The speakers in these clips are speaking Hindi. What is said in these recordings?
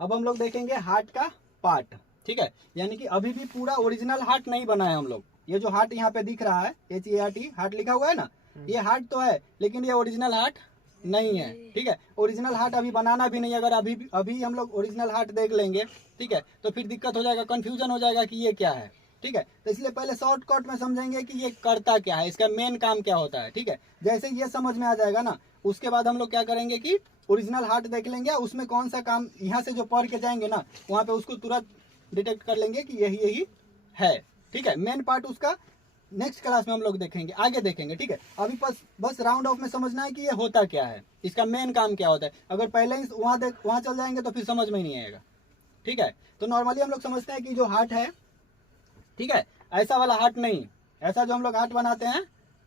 अब हम लोग देखेंगे हार्ट का पार्ट, ठीक है। यानी कि अभी भी पूरा ओरिजिनल हार्ट नहीं बना है हम लोग। ये जो हार्ट यहाँ पे दिख रहा है HEART हार्ट लिखा हुआ है ना, ये हार्ट तो है लेकिन ये ओरिजिनल हार्ट नहीं है, ठीक है। ओरिजिनल हार्ट अभी बनाना भी नहीं है। अगर अभी हम लोग ओरिजिनल हार्ट देख लेंगे, ठीक है, तो फिर दिक्कत हो जाएगा, कंफ्यूजन हो जाएगा कि ये क्या है, ठीक है। तो इसलिए पहले शॉर्टकट में समझेंगे कि ये करता क्या है, इसका मेन काम क्या होता है, ठीक है। जैसे ये समझ में आ जाएगा ना, उसके बाद हम लोग क्या करेंगे कि ओरिजिनल हार्ट देख लेंगे, उसमें कौन सा काम यहाँ से जो पढ़ के जाएंगे ना, वहाँ पे उसको तुरंत डिटेक्ट कर लेंगे कि यही है, ठीक है। मेन पार्ट उसका नेक्स्ट क्लास में हम लोग देखेंगे, आगे देखेंगे, ठीक है। अभी बस राउंड ऑफ में समझना है कि ये होता क्या है, इसका मेन काम क्या होता है। अगर पहले ही वहाँ चल जाएंगे तो फिर समझ में ही नहीं आएगा, ठीक है। तो नॉर्मली हम लोग समझते हैं कि जो हार्ट है, ठीक है, ऐसा वाला हार्ट नहीं, ऐसा जो हम लोग हार्ट बनाते हैं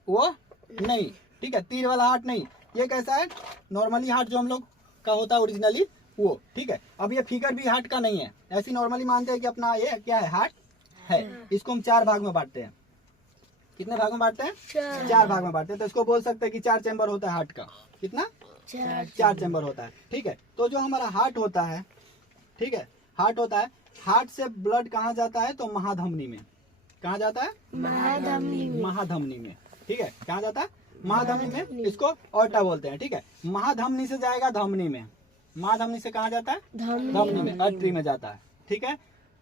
वो नहीं, ठीक है, तीर वाला हार्ट नहीं। ये कैसा है, नॉर्मली हार्ट जो हम लोग का होता है ओरिजिनली वो, ठीक है। अब ये फिगर भी हार्ट का नहीं है, ऐसी नॉर्मली मानते हैं कि अपना ये क्या है, हार्ट है। इसको हम 4 भाग में बांटते हैं। कितने भाग में बांटते हैं? 4 भाग में बांटते हैं। तो इसको बोल सकते हैं कि 4 चैम्बर होता है हार्ट का। कितना? 4 चैम्बर होता है, ठीक है। तो जो हमारा हार्ट होता है, ठीक है, हार्ट होता है, हार्ट से ब्लड कहाँ जाता है, तो महाधमनी में। कहाँ जाता है? महाधमनी में, ठीक है। कहाँ जाता है? महाधमनी में। इसको ऑर्टा बोलते हैं, ठीक है। महाधमनी से जाएगा धमनी में। महाधमनी से कहाँ जाता है? धमनी में, आर्टरी में जाता है, ठीक है।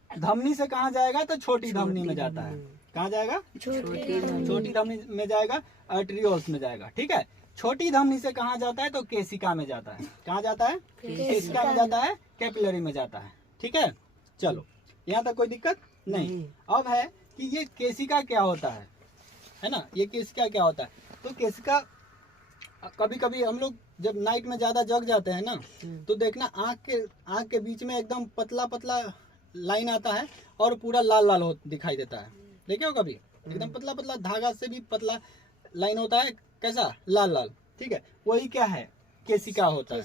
धमनी से कहाँ जाएगा, तो छोटी धमनी में जाता है। कहाँ जाएगा? छोटी धमनी में जाएगा, आर्टरियोल्स में जाएगा, ठीक है। छोटी धमनी से कहाँ जाता है, तो केसिका में जाता है। कहाँ जाता है? केसिका में जाता है, कैपिलरी में जाता है, ठीक है। चलो, यहाँ तक कोई दिक्कत नहीं। अब है कि ये केसिका क्या होता है ना, ये केसिका क्या होता है। तो केसिका कभी कभी हम लोग जब नाइट में ज्यादा जग जाते हैं ना, तो देखना आँख के बीच में एकदम पतला पतला लाइन आता है और पूरा लाल लाल दिखाई देता है। देखे हो कभी? एकदम पतला पतला धागा से भी पतला लाइन होता है, कैसा? लाल लाल, ठीक है। वही क्या है? केसिका होता है,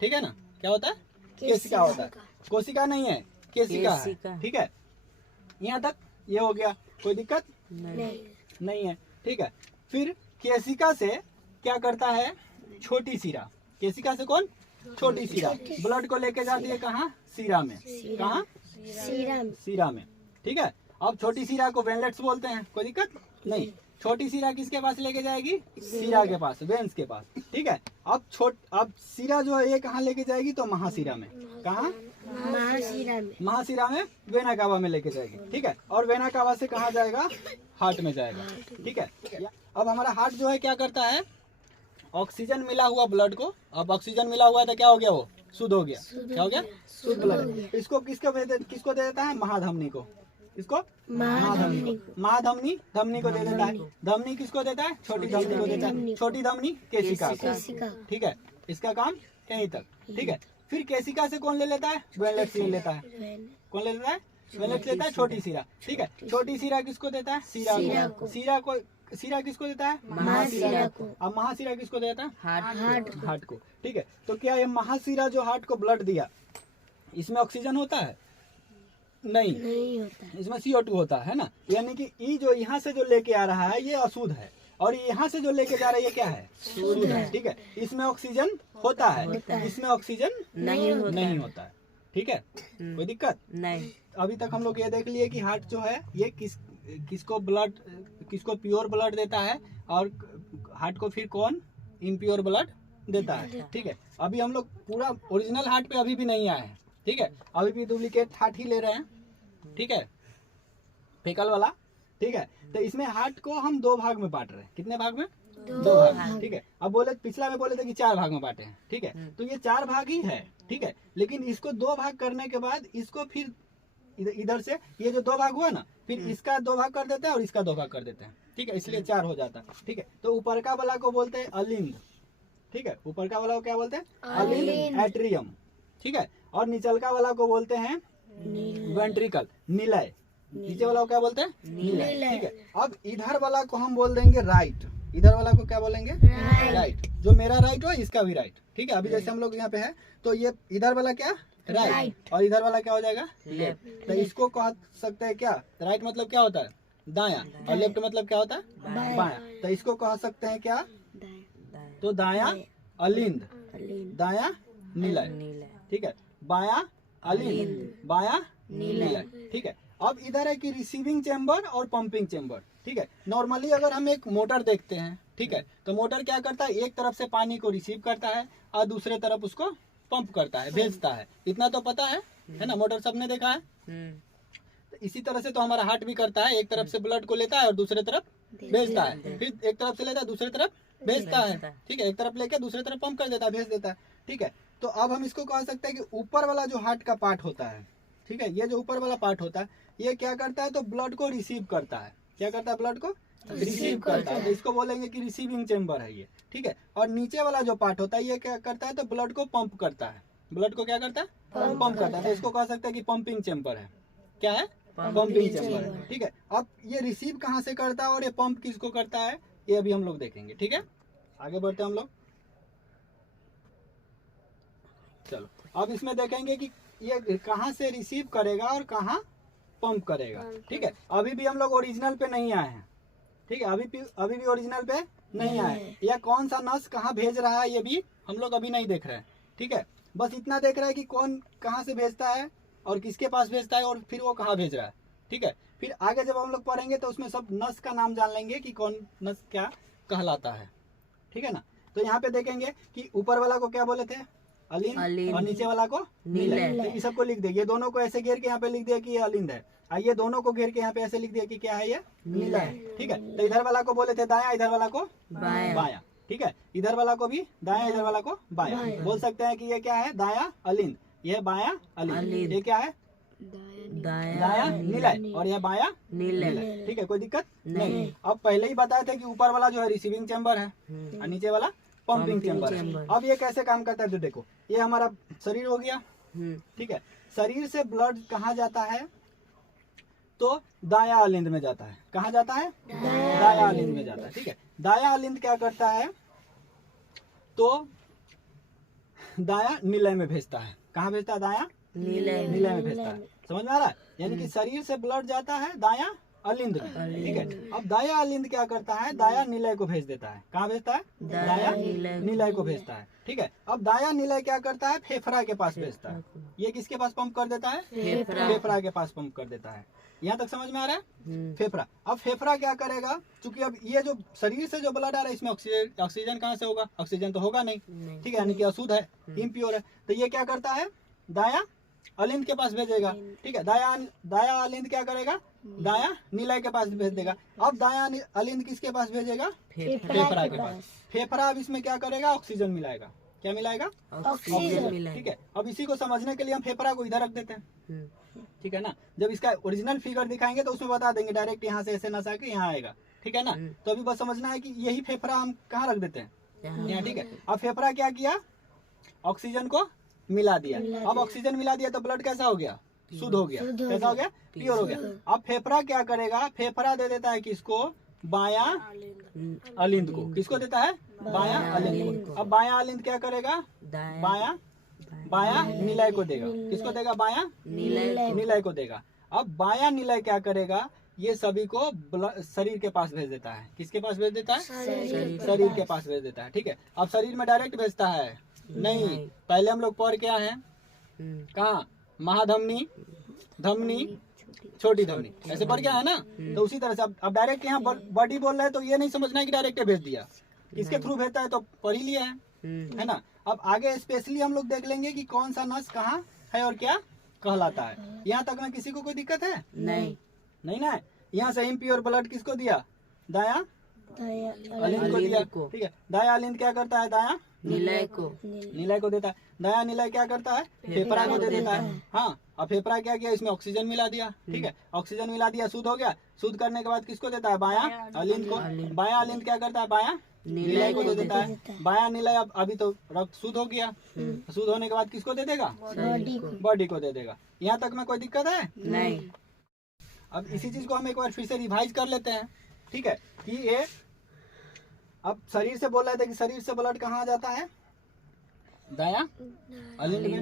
ठीक है ना। क्या होता है? केसिका होता है, कोशिका नहीं है, केसिका है, ठीक है। यहाँ तक ये हो गया, कोई दिक्कत नहीं है, ठीक है। फिर केसिका से क्या करता है, छोटी सिरा। केसिका से कौन? छोटी सिरा ब्लड को लेके जाती है कहाँ? सीरा में। कहाँ? सीरा में, ठीक है। अब छोटी सिरा को वेनलेट्स बोलते हैं, कोई दिक्कत नहीं। छोटी सिरा किसके पास लेके जाएगी? सिरा के पास, वेन्स के पास, ठीक है। अब सिरा जो है ये कहाँ लेके जाएगी, तो महासिरा में। कहाँ? महासिरा में, वेना कावा में लेके जाएगी, ठीक है। और वेना कावा से कहाँ जाएगा? हार्ट में जाएगा, ठीक है। अब हमारा हार्ट जो है क्या करता है, ऑक्सीजन मिला हुआ ब्लड को, अब ऑक्सीजन मिला हुआ है तो क्या हो गया, वो शुद्ध हो गया। क्या हो गया? शुद्ध ब्लड। इसको किसको दे देता है? महाधमनी को। इसको महाधमनी धमनी को दे देता है। धमनी किसको देता है? छोटी धमनी को देता है। छोटी धमनी केसिका को, ठीक है। इसका काम यहीं तक, ठीक है। फिर केसिका से कौन ले लेता है? वेनलेट्स ले लेता है। कौन ले लेता है? वेनलेट्स लेता है, छोटी सिरा, ठीक है। छोटी सिरा किसको देता है? सीरा को। सिरा किसको देता है? महासिरा को। अब महासिरा किसको देता है? हार्ट को, ठीक है। तो क्या ये महासिरा जो हार्ट को ब्लड दिया, इसमें ऑक्सीजन होता है? नहीं होता है। इसमें CO2 होता है ना। यानी कि ई जो यहाँ से जो लेके आ रहा है ये अशुद्ध है, और यहाँ से जो लेके जा रहा है ये क्या है? शुद्ध है, ठीक है। इसमें ऑक्सीजन होता है, इसमें ऑक्सीजन नहीं होता है, ठीक है। कोई दिक्कत नहीं। अभी तक हम लोग ये देख लिए कि हार्ट जो है ये किसको प्योर ब्लड देता है, और हार्ट को फिर कौन इम्प्योर ब्लड देता है, ठीक है। अभी हम लोग पूरा ओरिजिनल हार्ट पे अभी भी नहीं आए हैं, ठीक है। अभी भी डुप्लीकेट हार्ट ही ले रहे हैं, ठीक है, फेकल वाला, ठीक है। तो इसमें हार्ट को हम 2 भाग में बांट रहे हैं। कितने भाग में? 2 भाग, ठीक है। अब पिछला में बोले थे कि 4 भाग में बांटे हैं, ठीक है। तो ये 4 भाग ही है, ठीक है। लेकिन इसको 2 भाग करने के बाद इसको फिर इधर से ये जो 2 भाग हुआ ना, फिर इसका 2 भाग कर देते हैं और इसका 2 भाग कर देते हैं, ठीक है। इसलिए 4 हो जाता है, ठीक है। तो ऊपर का वाला को बोलते हैं अलिंद, ठीक है। ऊपर का वाला को क्या बोलते हैं? अलिंद एट्रियम, ठीक है। और निचलका वाला को बोलते हैं वेंट्रिकल, निलय। नीचे वाला को क्या बोलते हैं? निलय, ठीक है। अब इधर वाला को हम बोल देंगे राइट। इधर वाला को क्या बोलेंगे? राइट। जो मेरा राइट हो इसका भी राइट, ठीक है। अभी जैसे हम लोग यहाँ पे है, तो ये इधर वाला क्या? राइट। और इधर वाला क्या हो जाएगा? लेफ्ट। तो इसको कह सकते हैं क्या? राइट मतलब क्या होता है? दायां। और लेफ्ट मतलब क्या होता है? बायां। तो इसको कह सकते हैं क्या? तो दायां अलिंद, दायां निलय, ठीक है। बायां अलिंद, बायां निलय। ठीक है, अब इधर है कि रिसीविंग चेम्बर और पंपिंग चेम्बर। ठीक है, नॉर्मली अगर हम एक मोटर देखते हैं, ठीक है, तो मोटर क्या करता है, एक तरफ से पानी को रिसीव करता है और दूसरे तरफ उसको पंप करता है, भेजता है। इतना तो पता है ना, मोटर सबने देखा है। तो इसी तरह से तो हमारा हार्ट भी करता है, एक तरफ से ब्लड को लेता है और दूसरे तरफ भेजता है, फिर एक तरफ से लेता है दूसरे तरफ भेजता है। ठीक है, एक तरफ लेके दूसरे तरफ पंप कर देता है, भेज देता है। ठीक है, तो अब हम इसको कह सकते हैं कि ऊपर वाला जो हार्ट का पार्ट होता है, ठीक है, ये जो ऊपर वाला पार्ट होता है, ये क्या करता है, तो ब्लड को रिसीव करता है। क्या करता है, ब्लड को रिसीव करता है, तो इसको बोलेंगे कि रिसीविंग चेम्बर है ये। ठीक है, और नीचे वाला जो पार्ट होता है, ये क्या करता है, तो ब्लड को पंप करता है। ब्लड को क्या करता है, पंप करता है, तो इसको कह सकते हैं कि पंपिंग चेम्बर है। क्या है, पंपिंग चेम्बर है। ठीक है, अब ये रिसीव कहाँ से करता है और ये पंप किसको करता है, ये अभी हम लोग देखेंगे। ठीक है, आगे बढ़ते हैं हम लोग। चलो, अब इसमें देखेंगे कि ये कहाँ से रिसीव करेगा और कहाँ पंप करेगा। ठीक है, अभी भी हम लोग ओरिजिनल पे नहीं आए हैं। ठीक है, अभी भी ओरिजिनल पे नहीं आए। या कौन सा नस कहाँ भेज रहा है, ये भी हम लोग अभी नहीं देख रहे हैं। ठीक है, बस इतना देख रहा है कि कौन कहाँ से भेजता है और किसके पास भेजता है और फिर वो कहाँ भेज रहा है। ठीक है, फिर आगे जब हम लोग पढ़ेंगे तो उसमें सब नस का नाम जान लेंगे कि कौन नस क्या कहलाता है। ठीक है ना, तो यहाँ पे देखेंगे कि ऊपर वाला को क्या बोले थे, अलिंद, और नीचे वाला को निलय। तो इस सबको लिख दे, ये दोनों को ऐसे घेर के यहाँ पे लिख दिया कि ये अलिंद है, और ये दोनों को घेर के यहाँ पे ऐसे लिख दिया कि क्या है, ये निलय। ठीक है, तो इधर वाला को बोले थे दायां, इधर वाला को बायां। ठीक है, इधर वाला को भी दायां, इधर वाला को बायां। बोल सकते हैं कि ये क्या है, दायां अलिंद, ये बायां अलिंद। ये क्या है, दायां निलय, और यह बायां निलय। ठीक है, कोई दिक्कत नहीं। अब पहले ही बताए थे कि ऊपर वाला जो है रिसीविंग चेम्बर है और नीचे वाला पंपिंग चेम्बर है। अब ये कैसे काम करता है, तो देखो, ये हमारा शरीर हो गया। ठीक है, शरीर से ब्लड कहाँ जाता है, तो दायां अलिंद में जाता है। कहाँ जाता है, दायां अलिंद में जाता है। ठीक है, दायां अलिंद क्या करता है, तो दायां निलय में भेजता है। कहाँ भेजता है, दायां निलय में भेजता है। समझ में आ रहा है, यानी कि शरीर से ब्लड जाता है दायां अलिंद में। ठीक है, अब दायां अलिंद क्या करता है, दायां निलय को भेज देता है। कहाँ भेजता है, दायां निलय को भेजता है। ठीक है, अब दायां निलय क्या करता है, फेफड़ा के पास भेजता है। ये किसके पास पंप कर देता है, फेफड़ा के पास पंप कर देता है। यहाँ तक समझ में आ रहा है, फेफड़ा। अब फेफड़ा क्या करेगा, चूंकि अब ये जो शरीर से जो ब्लड आ रहा है, इसमें ऑक्सीजन कहाँ से होगा, ऑक्सीजन तो होगा नहीं। ठीक है, यानी कि अशुद्ध है, इम्प्योर है। तो ये क्या करता है, दायां अलिंद के पास भेजेगा। ठीक है, दायां अलिंद क्या करेगा, दायां निलय के पास भेज देगा। अब दायां अलिंद किसके पास भेजेगा, फेफड़ा के पास। फेफड़ा अब इसमें क्या करेगा, ऑक्सीजन मिलाएगा। क्या मिलाएगा, ऑक्सीजन। ठीक है, अब इसी को समझने के लिए हम फेफड़ा को इधर रख देते हैं। ठीक है ना, जब इसका ओरिजिनल फिगर दिखाएंगे तो उसमें बता देंगे डायरेक्ट यहाँ से ऐसे नस आके यहाँ आएगा। ठीक है ना, तो अभी बस समझना है कि यही फेफड़ा हम कहाँ रख देते हैं, यहाँ। ठीक है, अब फेफड़ा क्या किया, ऑक्सीजन को मिला दिया। अब ऑक्सीजन मिला दिया तो ब्लड कैसा हो गया, शुद्ध हो गया। कैसा हो गया, प्योर हो गया। अब फेफड़ा क्या करेगा, फेफड़ा दे देता है किसको, बायां अलिंद को। किसको देता है, बायां अलिंद को। अब बायां अलिंद क्या करेगा, बायां निलय को देगा। किसको देगा, बायां निलय को देगा। अब बायां निलय क्या करेगा, ये सभी को शरीर के पास भेज देता है। किसके पास भेज देता है, शरीर के पास भेज देता है। ठीक है, अब शरीर में डायरेक्ट भेजता है नहीं, पहले हम लोग पढ़ के आए हैं, कहाँ, महाधमनी, धमनी, छोटी धमनी, ऐसे पढ़ के आए ना। तो उसी तरह से अब डायरेक्ट यहाँ बॉडी बोल रहा है, तो ये नहीं समझना है कि डायरेक्ट भेज दिया, किसके थ्रू भेजता है तो पढ़ ही लिया है ना। अब आगे स्पेशली हम लोग देख लेंगे कि कौन सा नस कहाँ है और क्या कहलाता है। यहाँ तक में किसी को कोई दिक्कत है, नहीं ना। यहाँ से इम्प्योर ब्लड किसको दिया, दायां अलिंद को दिया। ठीक है, दायां अलिंद क्या करता है, दायां निलय को देता है। दायां निलय क्या करता है, फेफड़ा को दे देता है। हाँ, अब फेफड़ा क्या किया, इसमें ऑक्सीजन मिला दिया। ठीक है, ऑक्सीजन मिला दिया, शुद्ध हो गया। शुद्ध करने के बाद किसको देता है, बायां अलिंद को। बायां अलिंद क्या करता है, बायां निलय को दे देता है। बायां निलय अब अभी तो रक्त शुद्ध हो गया, शुद्ध होने के बाद किसको दे देगा, बॉडी को दे देगा। यहाँ तक में कोई दिक्कत है, नहीं। अब इसी चीज को हम एक बार फिर से रिवाइज कर लेते हैं। ठीक है, कि ये अब शरीर से बोल रहे थे कि शरीर से ब्लड कहाँ जाता है, दाया अलिंद में,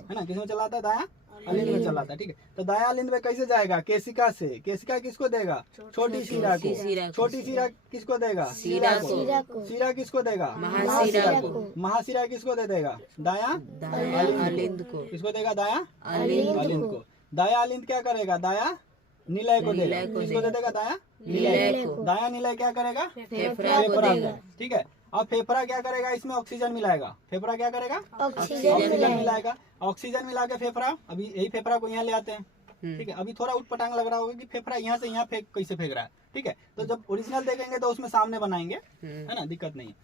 है ना, किसमें चलाता है, दाया अलिंद में चलाता है। ठीक है, तो दाया अलिंद में कैसे जाएगा, केसिका से। केसिका किसको देगा, छोटी शिरा को। छोटी शिरा किसको देगा, शिरा को। शिरा किसको देगा, महाशिरा को। महाशिरा किसको दे देगा, दाया अलिंद को। किसको देगा, दाया अलिंद को। दाया अलिंद क्या करेगा, दाया निलय को देगा। किसको दे देगा, दाया निलय को। दाया निलय क्या करेगा, फेफड़ा को। ठीक है, अब फेफड़ा क्या करेगा, इसमें ऑक्सीजन मिलाएगा। फेफड़ा क्या करेगा, ऑक्सीजन मिलाएगा। ऑक्सीजन मिला के फेफड़ा, अभी यही फेफड़ा को यहाँ ले आते हैं। ठीक है, अभी थोड़ा उटपटांग लग रहा होगा कि फेफड़ा यहाँ से यहाँ कैसे फेंक रहा है। ठीक है, तो जब ओरिजिनल देखेंगे तो उसमें सामने बनाएंगे, है ना, दिक्कत नहीं,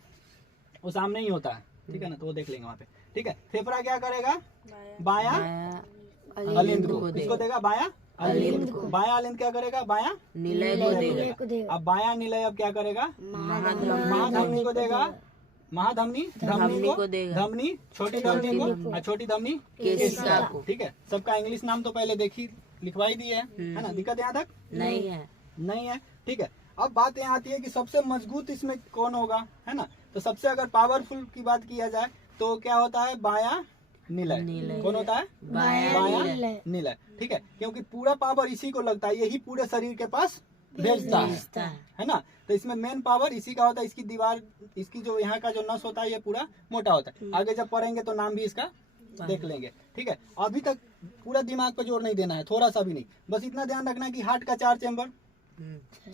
वो सामने ही होता है। ठीक है ना, तो वो देख लेंगे वहाँ पे। ठीक है, फेफड़ा क्या करेगा, बाया अलिंद को। किसको देगा, बाया अलिंद को। बाया अलिंद क्या करेगा, बाया निलय को देगा। अब बाया निलय अब क्या करेगा, महाधमनी को देगा। महाधमनी धमनी को देगा। धमनी छोटी धमनी को, और छोटी धमनी केसिका को। ठीक है, सबका इंग्लिश नाम तो पहले देखी लिखवाई दी है ना, दिक्कत यहाँ तक नहीं है। ठीक है, अब बात यहाँ आती है कि सबसे मजबूत इसमें कौन होगा, है ना। तो सबसे अगर पावरफुल की बात किया जाए तो क्या होता है, बाया निलय। कौन होता है, बाया निलय। ठीक है, क्योंकि पूरा पावर इसी को लगता है, यही पूरे शरीर के पास भेजता है ना। तो इसमें मेन पावर इसी का होता है। इसकी दीवार, इसकी जो यहाँ का जो नस होता है ये पूरा मोटा होता है। आगे जब पढ़ेंगे तो नाम भी इसका देख लेंगे। ठीक है, अभी तक पूरा दिमाग पे जोर नहीं देना है, थोड़ा सा भी नहीं, बस इतना ध्यान रखना है कि हार्ट का 4 चैम्बर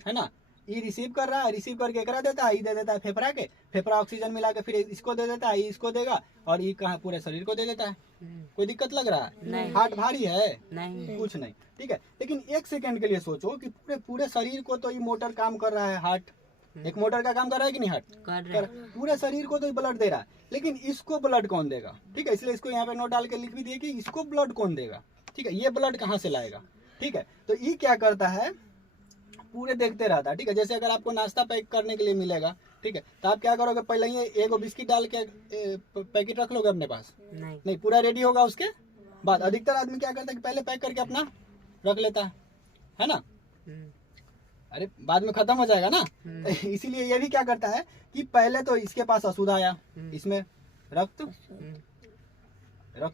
है ना। ये रिसीव कर रहा है, रिसीव करके एकरा देता है, ये दे देता है फेफड़ा के। फेफड़ा ऑक्सीजन मिला के फिर इसको दे देता है, ये इसको देगा, और ये कहाँ पूरे शरीर को दे देता है। कोई दिक्कत लग रहा है, हार्ट भारी है, नहीं कुछ नहीं। ठीक है, लेकिन एक सेकंड के लिए सोचो कि पूरे शरीर को तो ये मोटर काम कर रहा है, हार्ट एक मोटर का काम कर रहा है कि नहीं, हार्ट पूरे शरीर को तो ये ब्लड दे रहा है, लेकिन इसको ब्लड कौन देगा। ठीक है, इसलिए इसको यहाँ पे नोट डाल के लिख भी दिए कि इसको ब्लड कौन देगा। ठीक है, ये ब्लड कहाँ से लाएगा। ठीक है, तो ये क्या करता है, पूरे देखते रहता है। ठीक है, जैसे अगर आपको नाश्ता पैक करने के लिए मिलेगा, ठीक है, तो आप क्या करोगे, पहले ही एक बिस्किट डाल के पैकेट रख लोगे अपने पास, नहीं पूरा रेडी होगा उसके बाद। अधिकतर आदमी क्या करता है कि पहले पैक करके अपना रख लेता है ना, अरे बाद में खत्म हो जाएगा ना। इसीलिए ये भी क्या करता है कि पहले तो इसके पास अशुद्ध आया, इसमें रक्त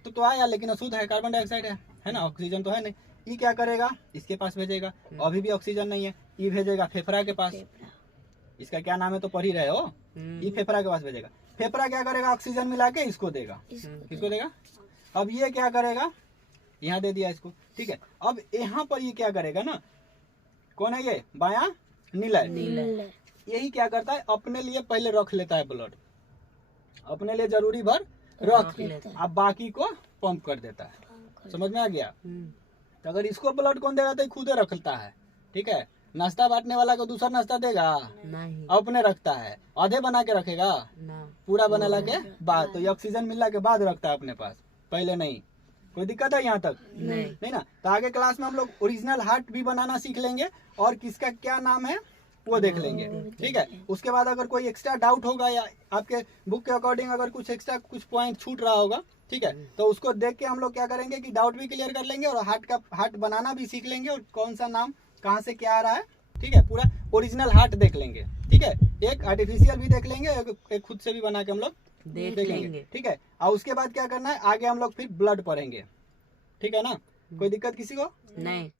तो आया लेकिन अशुद्ध है, कार्बन डाइऑक्साइड है ना, ऑक्सीजन तो है नहीं। ये क्या करेगा, इसके पास भेजेगा, अभी भी ऑक्सीजन नहीं है, ये भेजेगा फेफड़ा के पास। इसका क्या नाम है तो पढ़ ही रहे हो, ये फेफड़ा के पास भेजेगा। फेफड़ा क्या करेगा, ऑक्सीजन मिला के इसको देगा। किसको देगा, अब ये क्या करेगा, यहाँ दे दिया इसको। ठीक है, अब यहाँ पर ये क्या करेगा ना, कौन है ये, बाया निलय। यही क्या करता है, अपने लिए पहले रख लेता है ब्लड, अपने लिए जरूरी भर रख लेता है, अब बाकी को पंप कर देता है। समझ में आ गया। तो अगर इसको ब्लड कौन दे रहा था, खुद रखता है। ठीक है, नाश्ता बांटने वाला को दूसरा नाश्ता देगा नहीं, अपने रखता है। आधे बना के रखेगा ना, पूरा बना के बाद, तो ये ऑक्सीजन मिलने के बाद रखता है अपने पास, पहले नहीं। कोई दिक्कत है यहाँ तक, नहीं ना। तो आगे क्लास में हम लोग ओरिजिनल हार्ट भी बनाना सीख लेंगे और किसका क्या नाम है वो देख लेंगे। ठीक है, उसके बाद अगर कोई एक्स्ट्रा डाउट होगा या आपके बुक के अकॉर्डिंग अगर कुछ एक्स्ट्रा कुछ पॉइंट छूट रहा होगा, ठीक है, तो उसको देख के हम लोग क्या करेंगे कि डाउट भी क्लियर कर लेंगे और हार्ट बनाना भी सीख लेंगे और कौन सा नाम कहाँ से क्या आ रहा है। ठीक है, पूरा ओरिजिनल हार्ट देख लेंगे। ठीक है, एक आर्टिफिशियल भी देख लेंगे, एक खुद से भी बना के हम लोग देख लेंगे। ठीक है, और उसके बाद क्या करना है, आगे हम लोग फिर ब्लड पढ़ेंगे। ठीक है ना, कोई दिक्कत किसी को नहीं।